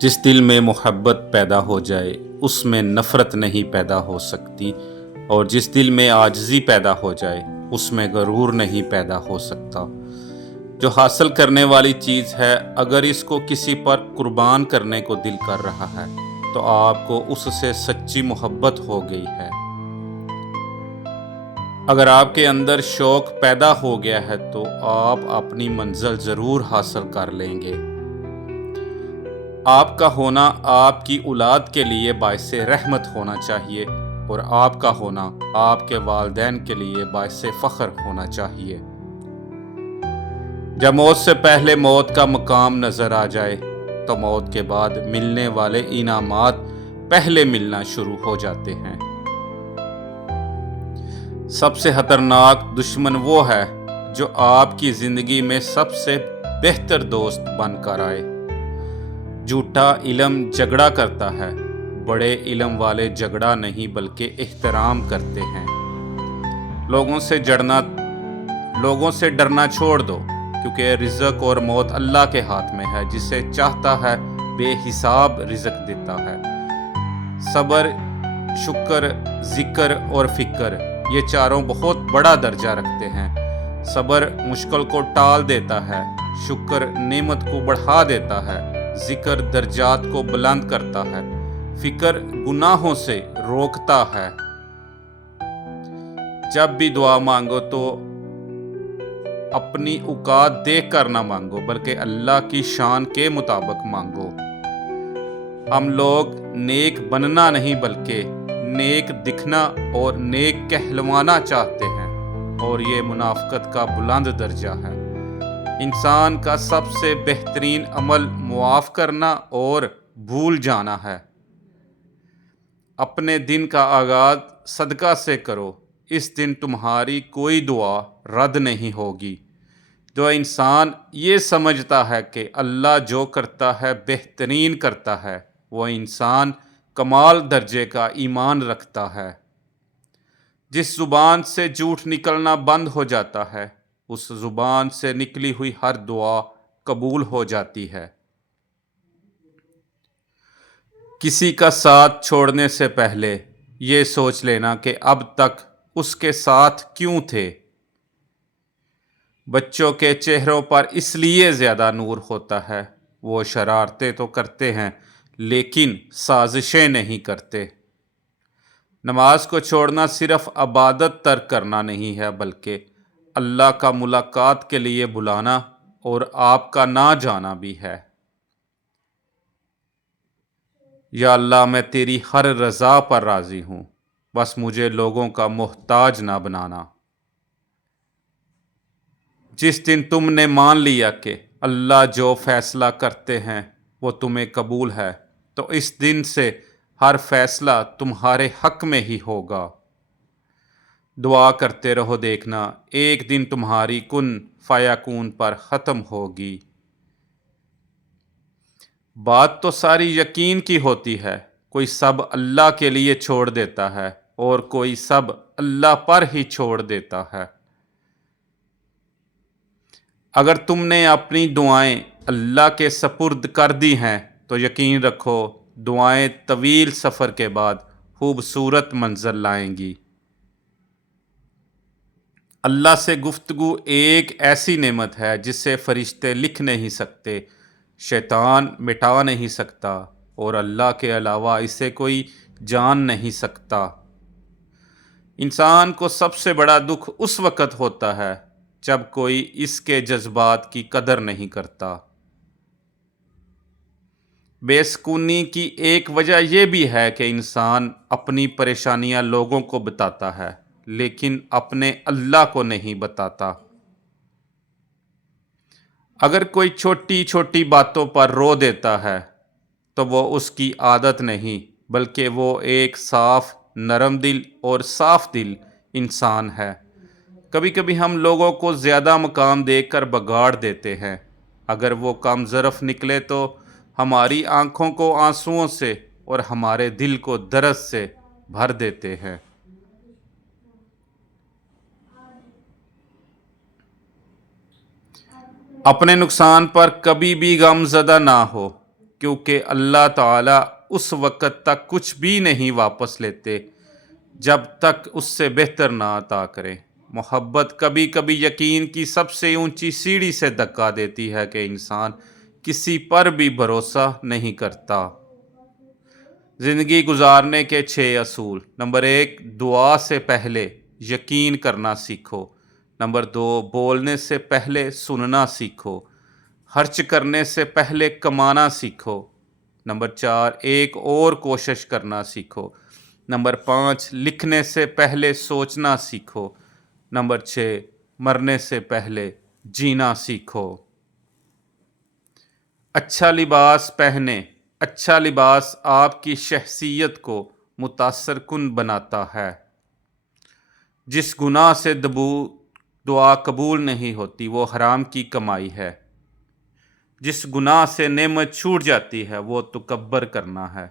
جس دل میں محبت پیدا ہو جائے اس میں نفرت نہیں پیدا ہو سکتی، اور جس دل میں عاجزی پیدا ہو جائے اس میں غرور نہیں پیدا ہو سکتا۔ جو حاصل کرنے والی چیز ہے، اگر اس کو کسی پر قربان کرنے کو دل کر رہا ہے تو آپ کو اس سے سچی محبت ہو گئی ہے۔ اگر آپ کے اندر شوق پیدا ہو گیا ہے تو آپ اپنی منزل ضرور حاصل کر لیں گے۔ آپ کا ہونا آپ کی اولاد کے لیے باعث رحمت ہونا چاہیے، اور آپ کا ہونا آپ کے والدین کے لیے باعث فخر ہونا چاہیے۔ جب موت سے پہلے موت کا مقام نظر آ جائے تو موت کے بعد ملنے والے انعامات پہلے ملنا شروع ہو جاتے ہیں۔ سب سے خطرناک دشمن وہ ہے جو آپ کی زندگی میں سب سے بہتر دوست بن کر آئے۔ جھوٹا علم جھگڑا کرتا ہے، بڑے علم والے جھگڑا نہیں بلکہ احترام کرتے ہیں۔ لوگوں سے ڈرنا چھوڑ دو، کیونکہ رزق اور موت اللہ کے ہاتھ میں ہے، جسے چاہتا ہے بے حساب رزق دیتا ہے۔ صبر، شکر، ذکر اور فکر، یہ چاروں بہت بڑا درجہ رکھتے ہیں۔ صبر مشکل کو ٹال دیتا ہے، شکر نعمت کو بڑھا دیتا ہے، ذکر درجات کو بلند کرتا ہے، فکر گناہوں سے روکتا ہے۔ جب بھی دعا مانگو تو اپنی اوقات دیکھ کر نہ مانگو بلکہ اللہ کی شان کے مطابق مانگو۔ ہم لوگ نیک بننا نہیں بلکہ نیک دکھنا اور نیک کہلوانا چاہتے ہیں، اور یہ منافقت کا بلند درجہ ہے۔ انسان کا سب سے بہترین عمل معاف کرنا اور بھول جانا ہے۔ اپنے دن کا آغاز صدقہ سے کرو، اس دن تمہاری کوئی دعا رد نہیں ہوگی۔ جو انسان یہ سمجھتا ہے کہ اللہ جو کرتا ہے بہترین کرتا ہے، وہ انسان کمال درجے کا ایمان رکھتا ہے۔ جس زبان سے جھوٹ نکلنا بند ہو جاتا ہے، اس زبان سے نکلی ہوئی ہر دعا قبول ہو جاتی ہے۔ کسی کا ساتھ چھوڑنے سے پہلے یہ سوچ لینا کہ اب تک اس کے ساتھ کیوں تھے۔ بچوں کے چہروں پر اس لیے زیادہ نور ہوتا ہے، وہ شرارتیں تو کرتے ہیں لیکن سازشیں نہیں کرتے۔ نماز کو چھوڑنا صرف عبادت ترک کرنا نہیں ہے بلکہ اللہ کا ملاقات کے لیے بلانا اور آپ کا نہ جانا بھی ہے۔ یا اللہ، میں تیری ہر رضا پر راضی ہوں، بس مجھے لوگوں کا محتاج نہ بنانا۔ جس دن تم نے مان لیا کہ اللہ جو فیصلہ کرتے ہیں وہ تمہیں قبول ہے، تو اس دن سے ہر فیصلہ تمہارے حق میں ہی ہوگا۔ دعا کرتے رہو، دیکھنا ایک دن تمہاری کن فیکون پر ختم ہوگی۔ بات تو ساری یقین کی ہوتی ہے، کوئی سب اللہ کے لیے چھوڑ دیتا ہے اور کوئی سب اللہ پر ہی چھوڑ دیتا ہے۔ اگر تم نے اپنی دعائیں اللہ کے سپرد کر دی ہیں تو یقین رکھو دعائیں طویل سفر کے بعد خوبصورت منظر لائیں گی۔ اللہ سے گفتگو ایک ایسی نعمت ہے جسے فرشتے لکھ نہیں سکتے، شیطان مٹا نہیں سکتا، اور اللہ کے علاوہ اسے کوئی جان نہیں سکتا۔ انسان کو سب سے بڑا دکھ اس وقت ہوتا ہے جب کوئی اس کے جذبات کی قدر نہیں کرتا۔ بے سکونی کی ایک وجہ یہ بھی ہے کہ انسان اپنی پریشانیاں لوگوں کو بتاتا ہے لیکن اپنے اللہ کو نہیں بتاتا۔ اگر کوئی چھوٹی چھوٹی باتوں پر رو دیتا ہے تو وہ اس کی عادت نہیں بلکہ وہ ایک صاف، نرم دل اور صاف دل انسان ہے۔ کبھی کبھی ہم لوگوں کو زیادہ مقام دے کر بگاڑ دیتے ہیں۔ اگر وہ کم ظرف نکلے تو ہماری آنکھوں کو آنسوؤں سے اور ہمارے دل کو درد سے بھر دیتے ہیں۔ اپنے نقصان پر کبھی بھی غم زدہ نہ ہو، کیونکہ اللہ تعالیٰ اس وقت تک کچھ بھی نہیں واپس لیتے جب تک اس سے بہتر نہ عطا کریں۔ محبت کبھی کبھی یقین کی سب سے اونچی سیڑھی سے دھکا دیتی ہے کہ انسان کسی پر بھی بھروسہ نہیں کرتا۔ زندگی گزارنے کے 6 اصول۔ نمبر 1، دعا سے پہلے یقین کرنا سیکھو۔ نمبر 2، بولنے سے پہلے سننا سیکھو۔ خرچ کرنے سے پہلے کمانا سیکھو۔ نمبر 4، ایک اور کوشش کرنا سیکھو۔ نمبر 5، لکھنے سے پہلے سوچنا سیکھو۔ نمبر 6، مرنے سے پہلے جینا سیکھو۔ اچھا لباس پہنے۔ اچھا لباس آپ کی شخصیت کو متاثر کن بناتا ہے۔ جس گناہ سے دعا قبول نہیں ہوتی وہ حرام کی کمائی ہے۔ جس گناہ سے نعمت چھوٹ جاتی ہے وہ تکبر کرنا ہے۔